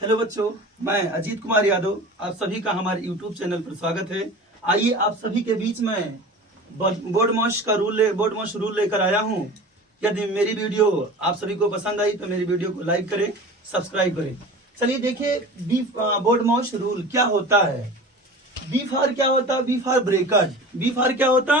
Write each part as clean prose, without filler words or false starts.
Hello बच्चों, मैं अजीत कुमार यादव। आप सभी का हमारे YouTube चैनल पर स्वागत है। आइए आप सभी के बीच में बोर्ड मास रूल लेकर आया हूं। यदि मेरी वीडियो आप सभी को पसंद आई तो मेरी वीडियो को लाइक करें, सब्सक्राइब करें। चलिए देखिए बोर्ड मास रूल क्या होता है। बी फॉर क्या होता है? B for bracket. B for क्या होता?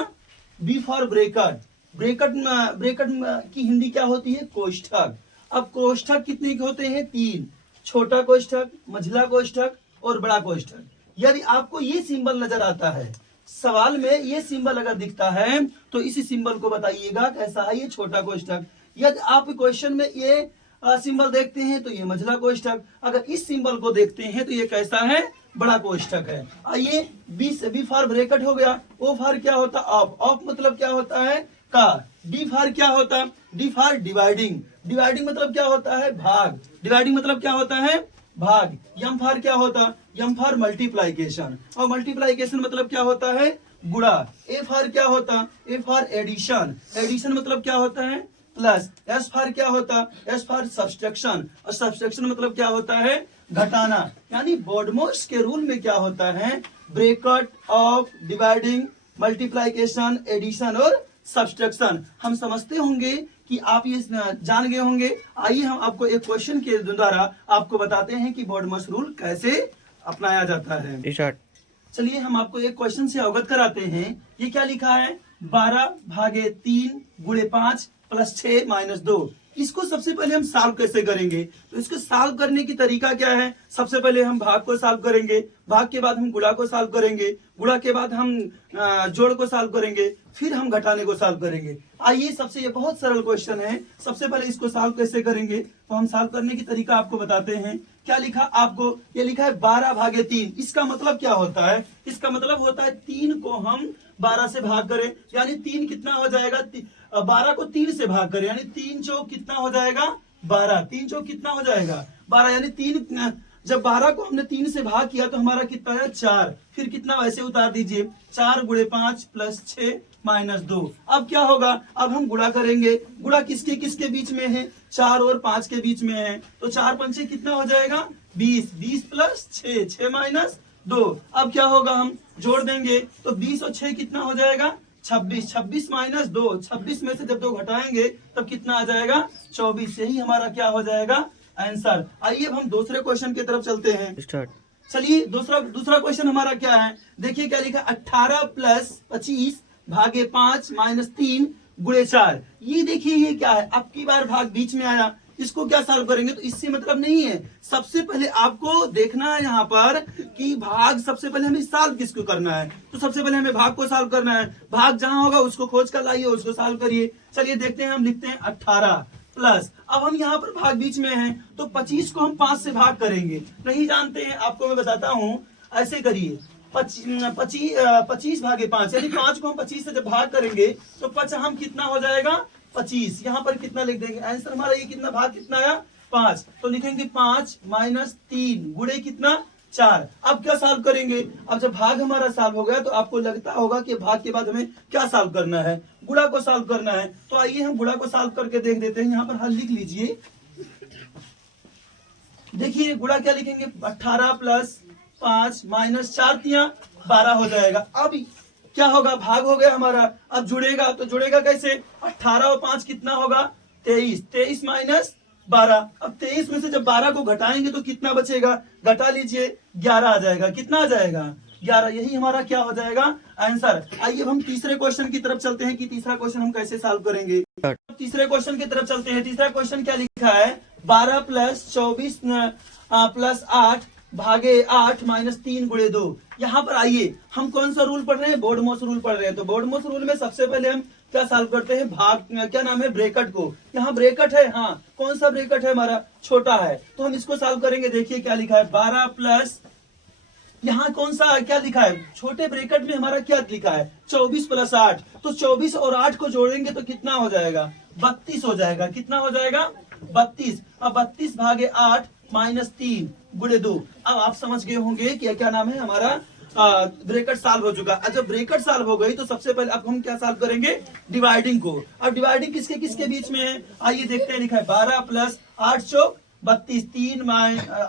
B for bracket. ब्रेकेट की हिंदी क्या होती है? कोष्ठक। अब कोष्ठक कितने के होते हैं? 3। छोटा कोष्ठक, मझला कोष्ठक और बड़ा कोष्ठक। यदि आपको ये सिंबल नजर आता है, सवाल में ये सिंबल अगर दिखता है तो इसी सिंबल को बताइएगा कैसा है ये छोटा कोष्ठक। यदि आप क्वेश्चन में ये सिंबल देखते हैं तो ये मझला कोष्ठक। अगर इस सिंबल को देखते हैं तो ये कैसा है? बड़ा कोष्ठक है। आइए बी फॉर ब्रैकेट हो गया। ओ फॉर क्या होता? ऑफ। ऑफ मतलब क्या होता है? का। डी फॉर क्या होता? D for dividing. डिवाइडिंग मतलब क्या होता है? भाग। डिवाइडिंग मतलब क्या होता है? भाग। यम फॉर क्या होता? यम फॉर मल्टीप्लाइकेशन। और मल्टीप्लाइकेशन मतलब क्या होता है? गुणा। ए फॉर क्या होता? A for addition. एडिशन मतलब क्या होता है? प्लस। एस फॉर क्या होता? S for subtraction. और सब्सट्रैक्शन मतलब क्या होता है? घटाना। यानी बोर्डमोस के रूल में क्या होता है? Bracket, of, dividing, multiplication, addition और सब्सट्रैक्शन। हम समझते होंगे कि आप ये जान गए होंगे। आइए हम आपको एक क्वेश्चन के द्वारा आपको बताते हैं कि बोर्डमोस रूल कैसे अपनाया जाता है। चलिए हम आपको एक क्वेश्चन से अवगत कराते हैं। ये क्या लिखा है? 12/3 × 5 + 6 - 2। इसको सबसे पहले हम सॉल्व कैसे करेंगे? तो इसको सॉल्व करने की तरीका क्या है? सबसे पहले हम भाग को सॉल्व करेंगे, भाग के बाद हम गुणा को सॉल्व करेंगे, गुणा के बाद हम जोड़ को सॉल्व करेंगे, फिर हम घटाने को सॉल्व करेंगे। आइए सबसे ये बहुत सरल क्वेश्चन है। सबसे पहले इसको सॉल्व कैसे करेंगे तो हम सॉल्व करने की तरीका आपको बताते हैं। क्या लिखा आपको? ये लिखा है 12/3। इसका मतलब क्या होता है? इसका मतलब होता है 3 को हम 12 से भाग करें, यानी 3 कितना हो जाएगा? 12 को 3 से भाग करें, यानी 3 चौक कितना हो जाएगा? 12। 3 चौक कितना हो जाएगा? 12। यानी 3 जब 12 को हमने 3 से भाग किया तो हमारा कितना है? 4। फिर कितना वैसे उतार दीजिए, 4 × 5 + 6 - 2। अब क्या होगा? अब हम गुणा करेंगे। गुणा किसके किसके बीच में है? 4 और 5 के बीच में है। तो 4 × 5 कितना हो जाएगा? 20। 20 + 6, 6 - 2। अब क्या होगा? हम जोड़ देंगे तो 20 और 6 कितना हो जाएगा? 26। 26 - 2। 26 में से जब 2 घटाएंगे तब कितना आ जाएगा? 24। यही हमारा क्या हो जाएगा? आंसर। आइए अब हम दूसरे क्वेश्चन की तरफ चलते हैं। चलिए दूसरा क्वेश्चन हमारा क्या है? देखिए क्या लिखा? 18 + 25 भागे 5 - 3 × 4। ये देखिए ये क्या है? अब की बार भाग बीच में आया। इसको क्या सॉल्व करेंगे? तो इससे मतलब नहीं है। सबसे पहले आपको देखना है यहाँ पर कि भाग सबसे पहले हमें सॉल्व किसको करना है। तो सबसे पहले हमें भाग को सॉल्व करना है। भाग जहां होगा उसको खोज कर लाइए, उसको सॉल्व करिए। चलिए देखते हैं। हम लिखते हैं 18 प्लस। अब हम यहाँ पर भाग बीच में हैं तो 25 को हम 5 से भाग करेंगे। नहीं जानते हैं, आपको मैं बताता हूँ। ऐसे करिए, 25 भागे 5, यानी 5 को हम 25 से जब भाग करेंगे तो 5 हम कितना हो जाएगा? 25। यहाँ पर कितना लिख देंगे? आंसर हमारा ये कितना, भाग कितना आया? 5। तो लिखेंगे 5 - 3 गुणे कितना? 4। अब क्या सॉल्व करेंगे? अब जब भाग हमारा सॉल्व हो गया तो आपको लगता होगा कि भाग के बाद हमें क्या सॉल्व करना है? गुणा को सॉल्व करना है। तो आइए हम गुणा को सॉल्व करके देख देते हैं। यहाँ पर हल लिख लीजिए। देखिए गुणा क्या लिखेंगे? 18 + 5 - 4 × 12 हो जाएगा। अब क्या होगा? भाग हो गया हमारा। अब जुड़ेगा तो जुड़ेगा कैसे? 18 और 5 कितना होगा? 23। 23 - 12। अब 23 में से जब 12 को घटाएंगे तो कितना बचेगा? घटा लीजिए, 11 आ जाएगा। कितना आ जाएगा? 11। यही हमारा क्या हो जाएगा? आंसर। आइए हम तीसरे क्वेश्चन की तरफ चलते हैं कि तीसरा क्वेश्चन हम कैसे सॉल्व करेंगे। तीसरे क्वेश्चन की तरफ चलते हैं। तीसरा क्वेश्चन क्या लिखा है? 12 + 24 + 8 भागे 8 - 3 × 2। यहाँ पर आइए, हम कौन सा रूल पढ़ रहे हैं? बोर्डमोस रूल पढ़ रहे हैं। तो बोर्डमोस रूल में सबसे पहले हम क्या सॉल्व करते हैं? भाग, क्या नाम है? ब्रैकेट को। यहाँ ब्रैकेट है, हाँ। कौन सा ब्रैकेट है? हमारा छोटा है। तो हम इसको सॉल्व करेंगे। देखिए क्या लिखा है? 12 प्लस, यहाँ कौन सा क्या लिखा है? छोटे ब्रैकेट में हमारा क्या लिखा है? 24 + 8। तो 24 और 8 को जोड़ेंगे तो कितना हो जाएगा? 32 हो जाएगा। कितना हो जाएगा? 32। अब 32 भागे 8 - 3 × 2। अब आप समझ गए होंगे कि क्या नाम है हमारा? ब्रैकेट सॉल्व हो चुका। जब ब्रैकेट सॉल्व हो गई तो सबसे पहले अब हम क्या सॉल्व करेंगे? डिवाइडिंग को। अब डिवाइडिंग किसके किसके बीच में है? आइए देखते हैं। लिखा है 12 + 8 × 32 3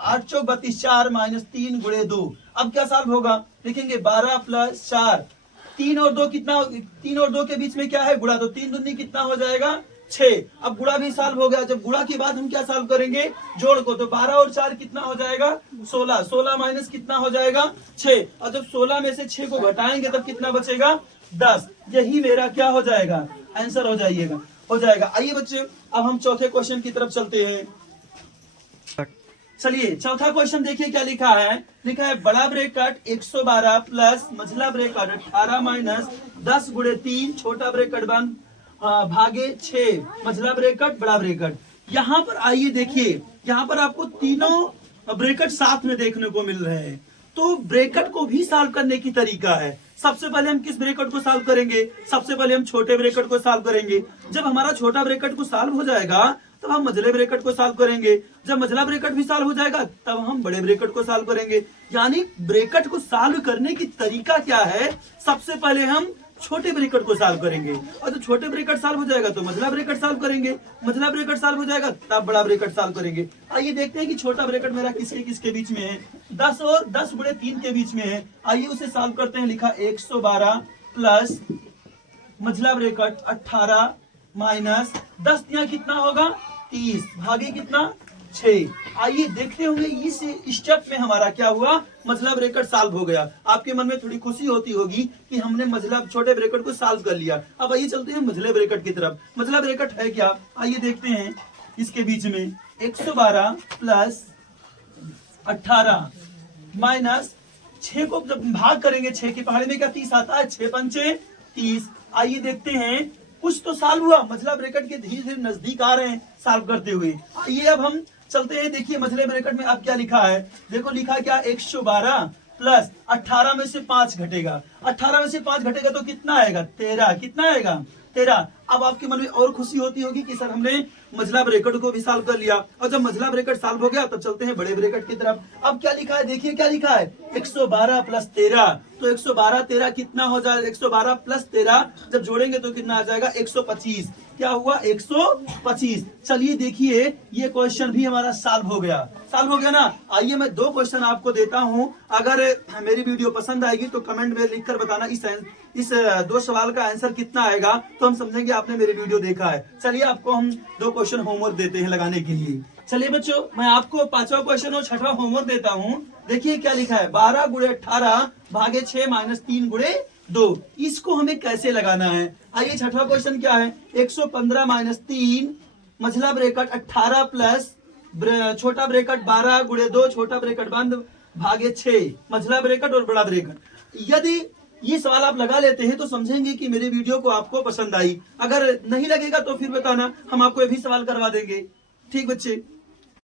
8 चौक 32 4 माइनस 3 गुणे 2। अब क्या सॉल्व होगा, लिखेंगे 12 प्लस 4, 3 और 2 कितना, 3 और 2 के बीच में क्या है गुणा, तो 3 दूनी कितना हो जाएगा 6। अब गुणा भी सॉल्व हो गया। जब गुणा के बाद हम क्या सॉल्व करेंगे, जोड़ को, तो 12 और 4 कितना हो जाएगा 16, 16 माइनस कितना हो जाएगा 6, और जब 16 में से 6 को घटाएंगे तब कितना बचेगा 10। यही मेरा क्या हो जाएगा आंसर हो जाएगा। आइए बच्चे अब हम चौथे क्वेश्चन की तरफ चलते हैं। चलिए चौथा क्वेश्चन देखिए क्या लिखा है। लिखा है बड़ा ब्रैकेट 112 प्लस मझला ब्रैकेट 18 माइनस 10 गुणे 3 छोटा ब्रैकेट बंद भागे 6 मझला ब्रैकेट बड़ा ब्रैकेट। यहाँ पर आइए देखिए, यहाँ पर आपको तीनों ब्रैकेट साथ में देखने को मिल रहे हैं। तो ब्रैकेट को भी सॉल्व करने की तरीका है। सबसे पहले हम किस ब्रैकेट को सॉल्व करेंगे, सबसे पहले हम छोटे ब्रैकेट को सॉल्व करेंगे। जब हमारा छोटा ब्रैकेट को सॉल्व हो जाएगा तब हम मझले ब्रैकेट को सॉल्व करेंगे। जब मझला ब्रैकेट भी सॉल्व हो जाएगा तब हम बड़े ब्रैकेट को सॉल्व करेंगे। यानी ब्रैकेट को सॉल्व करने की तरीका क्या है, सबसे पहले हम छोटे ब्रैकेट को सॉल्व करेंगे, और जब छोटे ब्रैकेट सॉल्व हो जाएगा तो मझला ब्रैकेट सॉल्व करेंगे, मझला ब्रैकेट सॉल्व हो जाएगा तब बड़ा ब्रैकेट सॉल्व करेंगे। आइए देखते हैं कि छोटा ब्रैकेट मेरा किसके किसके बीच में है, 10 और 10 गुणे 3 के बीच में है। आइए उसे सॉल्व करते हैं। लिखा 112 प्लस मझला ब्रैकेट 18 माइनस 10 यहाँ कितना होगा 30 भागे कितना 6। आइए देखते होंगे इस स्टेप में हमारा क्या हुआ, मझला ब्रैकेट सॉल्व हो गया। आपके मन में थोड़ी खुशी होती होगी कि हमने मझला छोटे ब्रैकेट को सॉल्व कर लिया। अब आइए चलते हैं मझले ब्रैकेट की तरफ। मझला ब्रैकेट है क्या, आइए देखते हैं। इसके बीच में 112 प्लस 18 माइनस 6 को जब भाग करेंगे 6 की पहाड़ी में क्या 30 आता है, 6 पंचे 30। आइए देखते हैं कुछ तो सॉल्व हुआ, मझला ब्रैकेट के धीरे धीरे नजदीक आ रहे हैं सॉल्व करते हुए। आइए अब हम चलते हैं। देखिए मझले ब्रैकेट में अब क्या लिखा है, देखो लिखा क्या 112 प्लस 18 में से 5 घटेगा, 18 में से 5 घटेगा तो कितना आएगा 13, कितना आएगा 13। अब आपके मन में और खुशी होती होगी कि सर हमने मझला ब्रैकेट को भी सॉल्व कर लिया। और जब मझला ब्रैकेट सॉल्व हो गया तब चलते हैं बड़े ब्रैकेट की तरफ। अब क्या लिखा है, देखिए क्या लिखा है 112 प्लस 13, तो 112 13 कितना हो जाएगा, 112 प्लस 13 जब जोड़ेंगे तो कितना आ जाएगा 125। क्या हुआ 125। चलिए देखिए ये क्वेश्चन भी हमारा सॉल्व हो गया, सॉल्व हो गया ना। आइए मैं 2 क्वेश्चन आपको देता हूं, अगर मेरी वीडियो पसंद आएगी तो कमेंट में लिखकर बताना इस 2 सवाल का आंसर कितना आएगा, तो हम समझेंगे आपने मेरी वीडियो देखा है। चलिए आपको हम 2 क्वेश्चन होमवर्क देते हैं लगाने के लिए। चलिए बच्चों मैं आपको 5वां क्वेश्चन और 6वां होमवर्क देता हूँ। देखिए क्या लिखा है 12 गुणे 18 भागे 6 माइनस 3 गुणे 2। इसको हमें कैसे लगाना है। आइए 6वां क्वेश्चन क्या है, 115 माइनस 3 मझला ब्रैकेट 18 प्लस छोटा ब्रैकेट 12 गुणे 2 छोटा ब्रैकेट बंद भागे 6 मझला ब्रैकेट और बड़ा ब्रैकेट। यदि ये सवाल आप लगा लेते हैं तो समझेंगे कि मेरी वीडियो को आपको पसंद आई। अगर नहीं लगेगा तो फिर बताना, हम आपको ये भी सवाल करवा देंगे। ठीक बच्चे।